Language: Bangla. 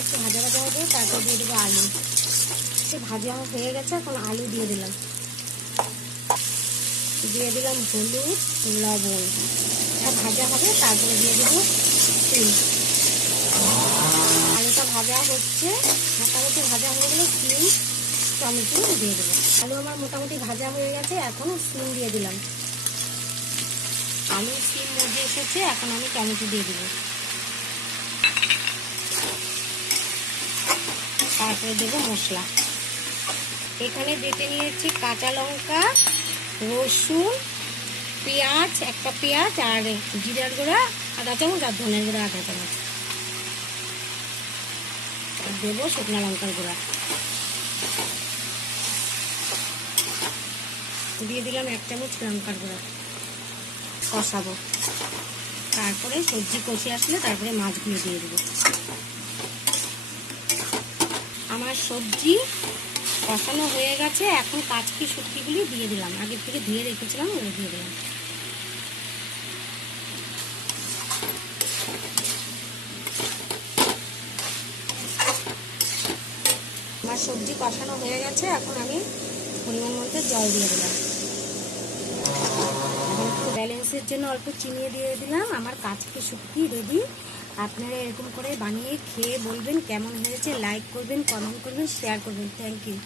একটু ভাজা ভাজা হবে, তারপর দিয়ে দেবো আলু। ভাজা হয়ে গেছে, এখন আলু দিয়ে দিলাম। দিয়ে দিলাম হলুদ, লবণ। ভাজা হবে, তারপরে দিয়ে দেবো সিম। আলুটা ভাজা হচ্ছে, মোটামুটি ভাজা হয়ে গেলে সিম টমেটো দিয়ে দেবো। আলু আমার মোটামুটি ভাজা হয়ে গেছে, এখন সিম দিয়ে দিলাম। আলু সিম মধ্যে এসেছে, এখন আমি টমেটো দিয়ে দেবো। তারপরে দেবো মশলা। এখানে বেটে নিয়েছি কাঁচা লঙ্কা, রসুন, পেঁয়াজ, একটা পেঁয়াজ, আর জিরার গুঁড়া আধা চামচ, আর ধনের গুঁড়া আধা চামচ। আর দেবো শুকনো লঙ্কার গুঁড়া। দিয়ে দিলাম 1 চামচ লঙ্কার গুঁড়া। কষাবো, তারপরে সবজি কষে আসলে তারপরে মাছগুলো দিয়ে দেবো। আমার সবজি কষানো হয়ে গেছে, এখন কাঁচকি শুটকিগুলি দিয়ে দিলাম। আগের থেকে ধুয়ে রেখেছিলাম, ওগুলো দিয়ে দিলাম। আমার সবজি কষানো হয়ে গেছে, এখন আমি পরিমাণ মতো জল দিয়ে দিলাম। এখন একটু ব্যালেন্সের জন্য অল্প চিনি দিয়ে দিলাম। আমার কাঁচকি শুটকি রেডি। আপনারা এরকম করে বানিয়ে খেয়ে বলবেন কেমন হয়েছে। লাইক করবেন, কমেন্ট করবেন, শেয়ার করবেন। Thank you.